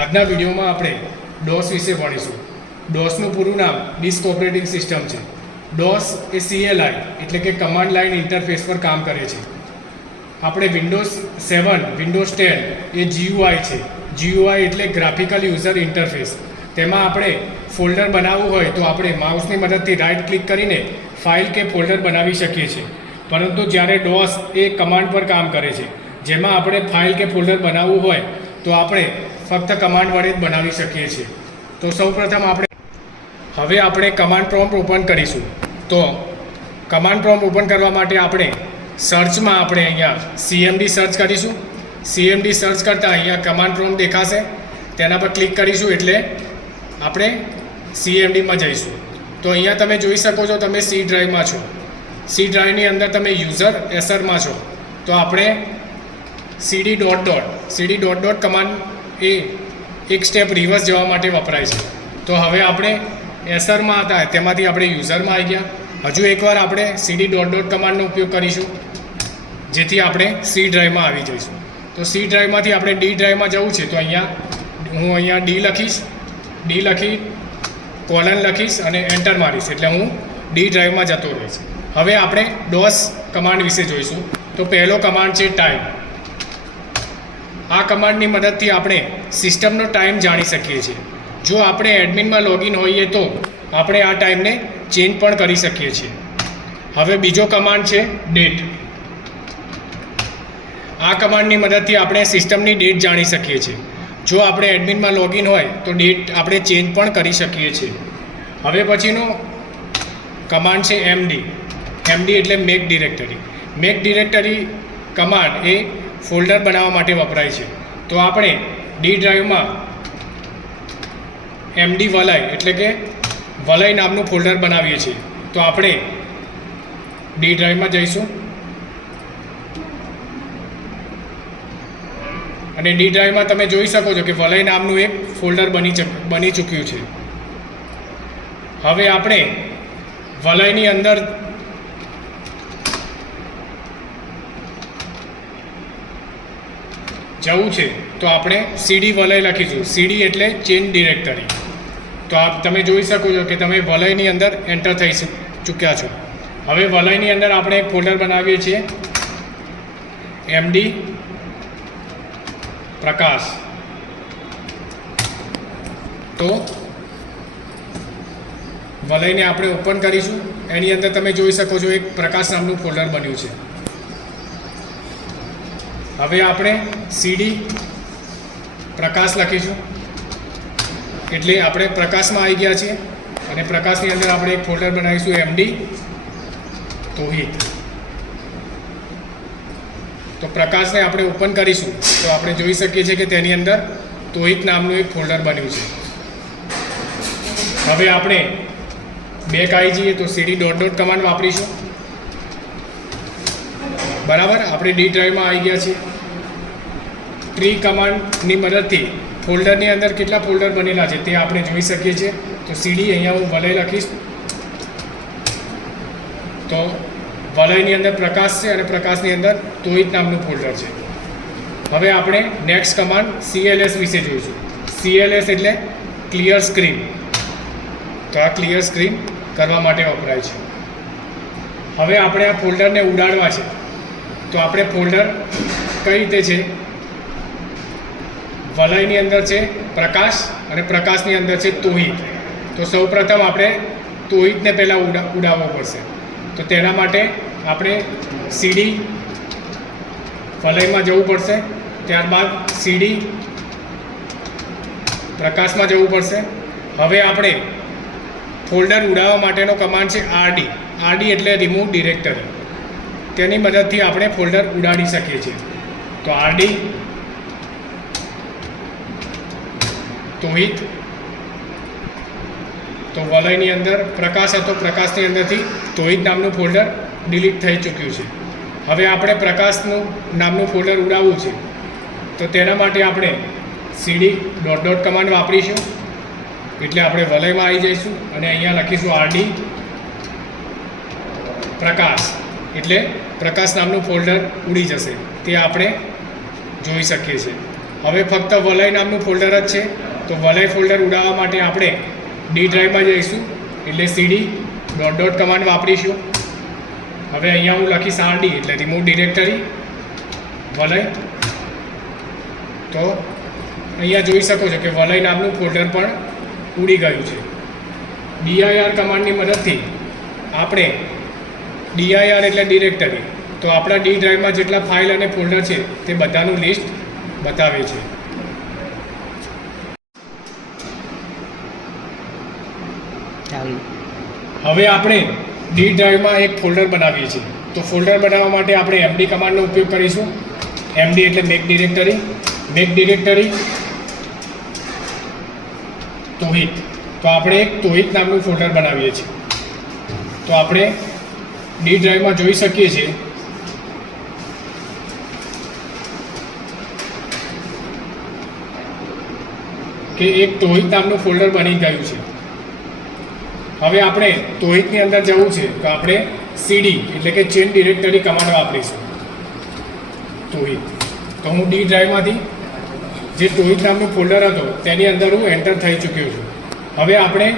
આજના વિડીયોમાં આપણે ડોસ વિશે ભણીશું. ડોસનું પૂરું નામ ડિસ્ક ઓપરેટિંગ સિસ્ટમ છે. ડોસ એ CLI એટલે કે કમાન્ડ લાઇન ઇન્ટરફેસ પર કામ કરે છે. આપણે વિન્ડોઝ 7, વિન્ડોઝ 10 એ GUI છે. GUI એટલે ગ્રાફિકલ યુઝર ઇન્ટરફેસ. તેમાં આપણે ફોલ્ડર બનાવવું હોય તો આપણે માઉસની મદદથી રાઇટ ક્લિક કરીને ફાઇલ કે ફોલ્ડર બનાવી શકીએ છીએ. પરંતુ જ્યારે ડોસ એ કમાન્ડ પર કામ કરે છે, જેમાં આપણે ફાઇલ કે ફોલ્ડર બનાવવું હોય તો આપણે ફક્ત કમાન્ડ વડે જ બનાવી શકીએ છીએ. તો સૌપ્રથમ હવે આપણે કમાન્ડ પ્રોમ્પ્ટ ઓપન કરીશું. તો કમાન્ડ પ્રોમ્પ્ટ ઓપન કરવા માટે આપણે સર્ચમાં આપણે અહીંયા CMD સર્ચ કરીશું. CMD સર્ચ કરતાં અહીંયા કમાન્ડ પ્રોમ્પ્ટ દેખાશે, તેના પર ક્લિક કરીશું એટલે આપણે CMDમાં જઈશું. તો અહીંયા તમે જોઈ શકો છો, તમે C ડ્રાઈવમાં છો. C ડ્રાઈવની અંદર તમે યુઝર એસરમાં છો. તો આપણે CD ડોટ કમાન્ડ એ એક સ્ટેપ રિવર્સ જવા માટે વપરાય છે. તો હવે આપણે એસરમાં હતા, તેમાંથી આપણે યુઝરમાં આવી ગયા. હજુ એકવાર આપણે CD ડોટ કમાન્ડનો ઉપયોગ કરીશું, જેથી આપણે C ડ્રાઈવમાં આવી જઈશું. તો C ડ્રાઈવમાંથી આપણે D ડ્રાઈવમાં જવું છે. તો હું અહીંયા D લખીશ, D લખી કોલન લખીશ અને એન્ટર મારીશ એટલે હું D ડ્રાઈવમાં જતો રહીશ. હવે આપણે ડોસ કમાન્ડ વિશે જોઈશું. તો પહેલો કમાન્ડ છે ટાઈમ. આ કમાન્ડની મદદથી આપણે સિસ્ટમનો ટાઈમ જાણી શકીએ છીએ. જો આપણે એડમિનમાં લોગિન હોઈએ તો આપણે આ ટાઈમને ચેન્જ પણ કરી શકીએ છીએ. હવે બીજો કમાન્ડ છે ડેટ. આ કમાન્ડની મદદથી આપણે સિસ્ટમની ડેટ જાણી શકીએ છીએ. જો આપણે એડમિનમાં લોગિન હોય તો ડેટ આપણે ચેન્જ પણ કરી શકીએ છીએ. હવે પછીનો કમાન્ડ છે MD. MD એટલે make directory. Make directory command એ ફોલ્ડર બનાવવા માટે વપરાય છે. તો આપણે D ડ્રાઈવમાં MD વલય એટલે કે વલય નામનું ફોલ્ડર બનાવીએ છીએ. તો આપણે D ડ્રાઈવમાં જઈશું અને D ડ્રાઈવમાં તમે જોઈ શકો છો કે વલય નામનું એક ફોલ્ડર બની ચૂક્યું છે. હવે આપણે વલયની અંદર જવું છે તો આપણે CD વલય લખીશું. CD એટલે ચેન્જ ડિરેક્ટરી. તો તમે જોઈ શકો છો કે તમે વલયની અંદર એન્ટર થઈ ચૂક્યા છો. હવે વલયની અંદર આપણે એક ફોલ્ડર બનાવીએ છીએ MD પ્રકાશ. તો વલયને આપણે ઓપન કરીશું. એની અંદર તમે જોઈ શકો છો એક પ્રકાશ નામનું ફોલ્ડર બન્યું છે. હવે આપણે CD પ્રકાશ લખીશું એટલે આપણે પ્રકાશમાં આવી ગયા છીએ અને પ્રકાશની અંદર આપણે એક ફોલ્ડર બનાવીશું MD તોહિત. તો પ્રકાશને આપણે ઓપન કરીશું તો આપણે જોઈ શકીએ છીએ કે તેની અંદર તોહિત નામનું એક ફોલ્ડર બન્યું છે. હવે આપણે બેક આવી જઈએ તો CD ડોટ કમાન્ડ વાપરીશું. બરાબર, આપણે D ડ્રાઈવમાં આવી ગયા છીએ. ટ્રી કમાન્ડની મદદથી ફોલ્ડરની અંદર કેટલા ફોલ્ડર બનેલા છે તે આપણે જોઈ શકીએ છીએ. તો CD અહીંયા હું વલય લખીશ. તો વલયની અંદર પ્રકાશ છે અને પ્રકાશની અંદર તોહિત નામનું ફોલ્ડર છે. હવે આપણે નેક્સ્ટ કમાન્ડ CLS વિશે જોઈશું. CLS એટલે ક્લિયર સ્ક્રીન. તો આ ક્લિયર સ્ક્રીન કરવા માટે વપરાય છે. હવે આપણે આ ફોલ્ડરને ઉડાડવા છે. તો આપણે ફોલ્ડર કઈ રીતે છે, વલયની અંદર છે પ્રકાશ અને પ્રકાશની અંદર છે તોહિત. તો સૌપ્રથમ આપણે તોહિતને પહેલાં ઉડાવવો પડશે. તો તેના માટે આપણે CD વલયમાં જવું પડશે, ત્યારબાદ CD પ્રકાશમાં જવું પડશે. હવે આપણે ફોલ્ડર ઉડાવવા માટેનો કમાન્ડ છે RD. RD એટલે રિમૂવ ડિરેક્ટરી. તેની મદદથી આપણે ફોલ્ડર ઉડાડી શકીએ છીએ. તો RD તોહિત. તો વલયની અંદર પ્રકાશ હતો, પ્રકાશની અંદરથી તોહિત નામનું ફોલ્ડર ડિલીટ થઈ ચૂક્યું છે. હવે આપણે પ્રકાશનું નામનું ફોલ્ડર ઉડાવવું છે. તો તેના માટે આપણે CD ડોટ કમાન્ડ વાપરીશું એટલે આપણે વલયમાં આવી જઈશું અને અહીંયા લખીશું RD પ્રકાશ એટલે પ્રકાશ નામનું ફોલ્ડર ઉડી જશે. તે આપણે જોઈ શકીએ છીએ. હવે ફક્ત વલય નામનું ફોલ્ડર જ છે, તો વલય ફોલ્ડર ઉડાવવા માટે આપણે ડી ડ્રાઈવમાં જઈશું, એટલે સીડી ડોટ ડોટ કમાન્ડ વાપરીશું. હવે અહીંયા હું લખીશ RD એટલે રિમૂવ ડિરેક્ટરી વલય. તો અહીંયા જોઈ શકો છો કે વલય નામનું ફોલ્ડર પણ ઉડી ગયું છે. dir કમાન્ડની મદદથી આપણે dir એટલે ડિરેક્ટરી, તો આપણા ડી ડ્રાઈવમાં જેટલા ફાઇલ અને ફોલ્ડર છે તે બધાનું લિસ્ટ બતાવે છે. હવે આપણે ડી ડ્રાઈવમાં એક ફોલ્ડર બનાવીએ છીએ, તો ફોલ્ડર બનાવવા માટે આપણે md કમાન્ડનો ઉપયોગ કરીશું. md એટલે મેક ડિરેક્ટરી તોહિત. તો આપણે એક તોહિત નામનું ફોલ્ડર બનાવીએ છીએ. તો આપણે ડી ડ્રાઈવમાં જોઈ શકીએ છીએ કે એક તોહિત નામનું ફોલ્ડર બની ગયું છે. હવે આપણે તોહિતની અંદર જવું છે, તો આપણે cd એટલે કે ચેન ડિરેક્ટરી કમાન્ડ વાપરીશું. તોહિત. તો હું ડી ડ્રાઈવમાંથી જે તોહિત નામનું ફોલ્ડર હતો તેની અંદર હું એન્ટર થઈ ચૂક્યો છું. હવે આપણે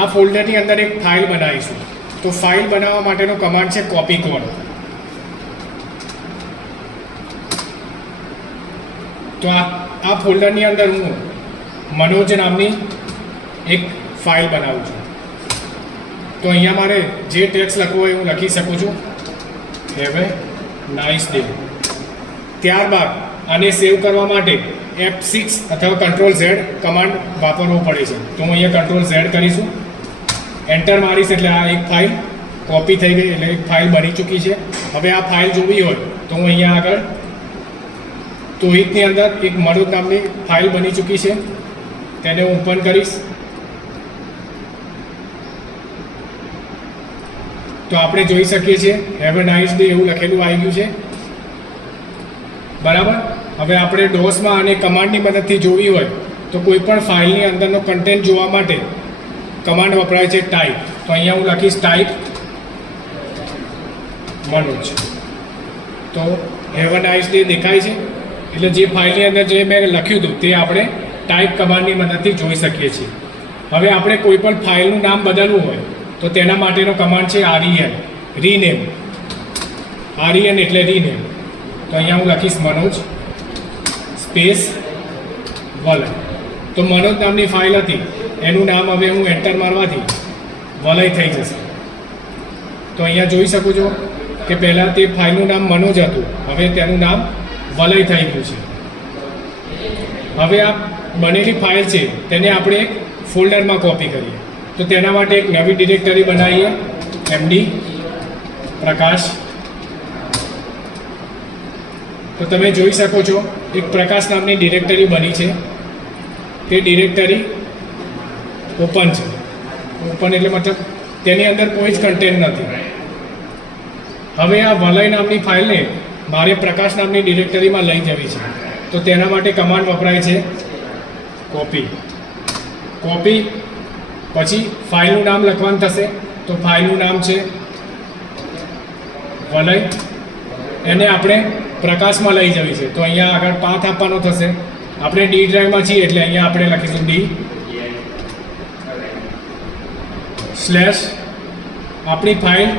આ ફોલ્ડરની અંદર એક ફાઇલ બનાવીશું. તો ફાઇલ બનાવવા માટેનો કમાન્ડ છે કોપી કોડ. તો આ ફોલ્ડરની અંદર હું મનોજ નામની એક ફાઇલ બનાવું છું. તો અહીંયા મારે જે ટેક્સ્ટ લખવો હોય હું લખી શકું છું, હેવ એ નાઇસ ડે. ત્યારબાદ આને સેવ કરવા માટે F6 અથવા Ctrl-Z કમાન્ડ વાપરવો પડે છે. તો હું અહીંયા Ctrl-Z કરીશું, એન્ટર મારીશ એટલે આ એક ફાઇલ કોપી થઈ ગઈ, એટલે એક ફાઇલ બની ચૂકી છે. હવે આ ફાઇલ જોવી હોય તો હું અહીંયા આગળ તોહિતની અંદર એક મનોજ નામની ફાઇલ બની ચૂકી છે, તેને હું ઓપન કરીશ. તો આપણે જોઈ શકીએ છીએ હેવ એ નાઇસ ડે એવું લખેલું આવી ગયું છે. બરાબર. હવે આપણે ડોસમાં અને કમાન્ડની મદદથી જોવી હોય તો કોઈ પણ ફાઇલની અંદરનો કન્ટેન્ટ જોવા માટે કમાન્ડ વપરાય છે ટાઈપ. તો અહીંયા હું લખીશ ટાઈપ મનોજ. તો હેવ એ નાઇસ ડે દેખાય છે, એટલે જે ફાઇલની અંદર જે મેં લખ્યું હતું તે આપણે ટાઈપ કમાન્ડની મદદથી જોઈ શકીએ છીએ. હવે આપણે કોઈ પણ ફાઇલનું નામ બદલવું હોય તો તેના માટેનો કમાન્ડ છે REN રીનેમ. REN એટલે રીનેમ. તો અહીંયા હું લખીશ મનોજ સ્પેસ વલય. તો મનોજ નામની ફાઇલ હતી એનું નામ હવે હું એન્ટર મારવાથી વલય થઈ જશે. તો અહીંયા જોઈ શકું છો કે પહેલાં તે ફાઇલનું નામ મનોજ હતું, હવે તેનું નામ વલય થઈ ગયું છે. હવે આ બનેલી ફાઇલ છે તેને આપણે એક ફોલ્ડરમાં કોપી કરીએ. તો તેના માટે એક નવી ડિરેક્ટરી બનાવીએ, md પ્રકાશ. તો તમે જોઈ શકો છો એક પ્રકાશ નામની ડિરેક્ટરી બની છે. તે ડિરેક્ટરી ઓપન છે. ઓપન એટલે મતલબ તેની અંદર કોઈ જ કન્ટેન્ટ નથી. હવે આ વલય નામની ફાઇલને મારે પ્રકાશ નામની ડિરેક્ટરીમાં લઈ જવી છે. તો તેના માટે કમાન્ડ વપરાય છે કોપી. પછી ફાઇલનું નામ લખવાનું થશે. તો ફાઇલનું નામ છે વલય. એને આપણે પ્રકાશમાં લઈ જવી છે. તો અહીંયા આગળ પાથ આપવાનો થશે. આપણે ડી ડ્રાઈવમાં છીએ એટલે અહીંયા આપણે લખીશું ડી સ્લેશ આપણી ફાઇલ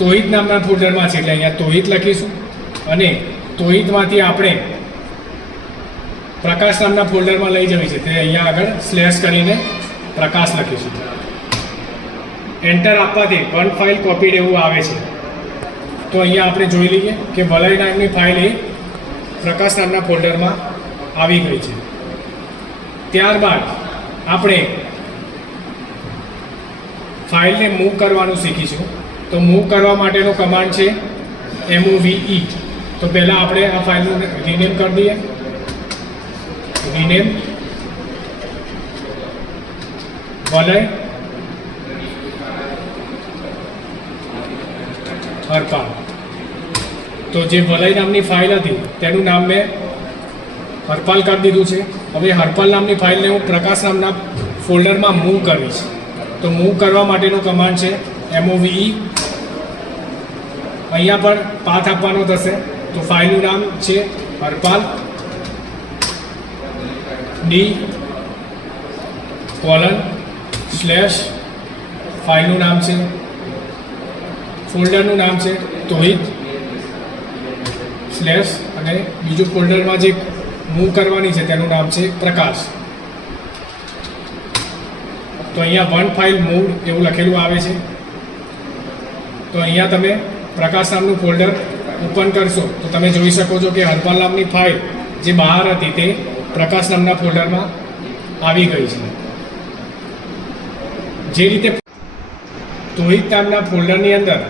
તોહિત નામના ફોલ્ડરમાં છે એટલે અહીંયા તોહિત લખીશું, અને તોહિતમાંથી આપણે પ્રકાશ નામના ફોલ્ડરમાં લઈ જવી છે તે અહીંયા આગળ સ્લેશ કરીને પ્રકાશ લખીશું. એન્ટર આપવાથી વન ફાઇલ કોપીડ એવું આવે છે. તો અહીંયા આપણે જોઈ લઈએ કે વલય નામની ફાઇલ એ પ્રકાશ નામના ફોલ્ડરમાં આવી ગઈ છે. ત્યારબાદ આપણે ફાઇલને મૂવ કરવાનું શીખીશું. તો મૂવ કરવા માટેનો કમાન્ડ છે MOVE. તો પહેલાં આપણે આ ફાઇલનું રીનેમ કરી દઈએ. રીનેમ વલય હરપાલ. તો જે વલય નામની ફાઇલ હતી તેનું નામ મેં હરપાલ કરી દીધું છે. હવે હરપાલ નામની ફાઇલને હું પ્રકાશ નામના ફોલ્ડરમાં મૂવ કરીશ. તો મૂવ કરવા માટેનો કમાન્ડ છે MOVE. અહીંયા પણ પાથ આપવાનો થશે. તો ફાઇલનું નામ છે હરપાલ D:/ ફાઇલનું નામ છે, ફોલ્ડરનું નામ છે તોહિત / અને બીજું ફોલ્ડરમાં જે મૂવ કરવાની છે તેનું નામ છે પ્રકાશ. તો અહીંયા વન ફાઇલ મૂવ એવું લખેલું આવે છે. તો અહીંયા તમે પ્રકાશ નામનું ફોલ્ડર ઓપન કરશો તો તમે જોઈ શકો છો કે હરપાલ નામની ફાઇલ જે બહાર હતી તે પ્રકાશ નામના ફોલ્ડરમાં આવી ગઈ છે. જે રીતે તોહિત નામના ફોલ્ડરની અંદર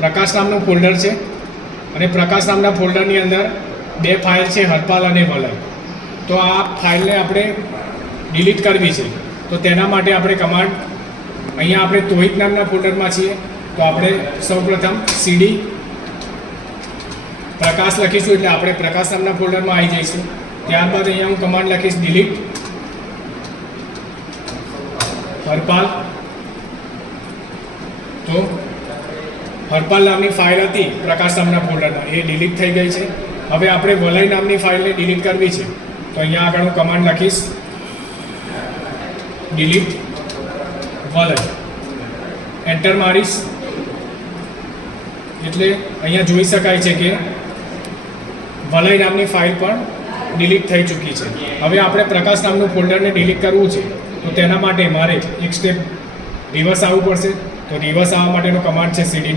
પ્રકાશ નામનું ફોલ્ડર છે અને પ્રકાશ નામના ફોલ્ડરની અંદર બે ફાઇલ છે હરપાલ અને વલય. તો આ ફાઇલને આપણે ડિલીટ કરવી છે. તો તેના માટે આપણે કમાન્ડ અહીંયા આપણે તોહિત નામના ફોલ્ડરમાં છીએ તો આપણે સૌપ્રથમ CD પ્રકાશ લખીશું એટલે આપણે પ્રકાશ નામના ફોલ્ડરમાં આવી જઈશું. ત્યારબાદ અહીંયા હું કમાન્ડ લખીશ ડિલીટ હરપાલ. તો હરપાલ નામની ફાઇલ હતી પ્રકાશ નામના ફોલ્ડરમાં એ ડિલીટ થઈ ગઈ છે. હવે આપણે વલય નામની ફાઇલને ડિલીટ કરવી છે તો અહીંયા આગળ હું કમાન્ડ લખીશ ડિલીટ વલય. એન્ટર મારીશ એટલે અહીંયા જોઈ શકાય છે કે વલય નામની ફાઇલ પણ ડિલીટ થઈ ચૂકી છે. હવે આપણે પ્રકાશ નામનું ફોલ્ડરને ડિલીટ કરવું છે તો તેના માટે મારે એક સ્ટેપ રિવર્સ આવવું પડશે. તો રિવર્સ આવવા માટેનો કમાન્ડ છે CD:.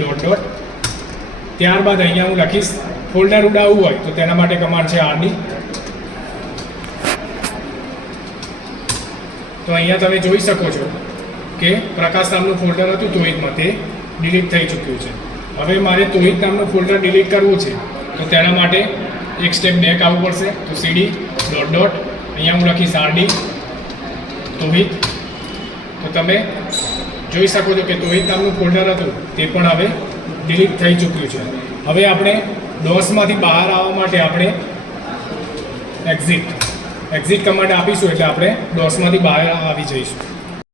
ત્યારબાદ અહીંયા હું લખીશ ફોલ્ડર ઉડાવવું હોય તો તેના માટે કમાન્ડ છે RD. તો અહીંયા તમે જોઈ શકો છો કે પ્રકાશ નામનું ફોલ્ડર હતું તોહિતમાં તે ડિલીટ થઈ ચૂક્યું છે. હવે મારે તોહિત નામનું ફોલ્ડર ડિલીટ કરવું છે તો તેના માટે એક સ્ટેપ બેક આવવું પડશે. તો CD:. અહીંયા હું લખીશ RD તોહિત. તો તમે જોઈ શકો છો કે તોહિત નામનું ફોલ્ડર હતું તે પણ હવે ડિલીટ થઈ ચૂક્યું છે. હવે આપણે DOSમાંથી બહાર આવવા માટે આપણે એક્ઝિટ કમાન્ડ આપીશું એટલે આપણે DOSમાંથી બહાર આવી જઈશું.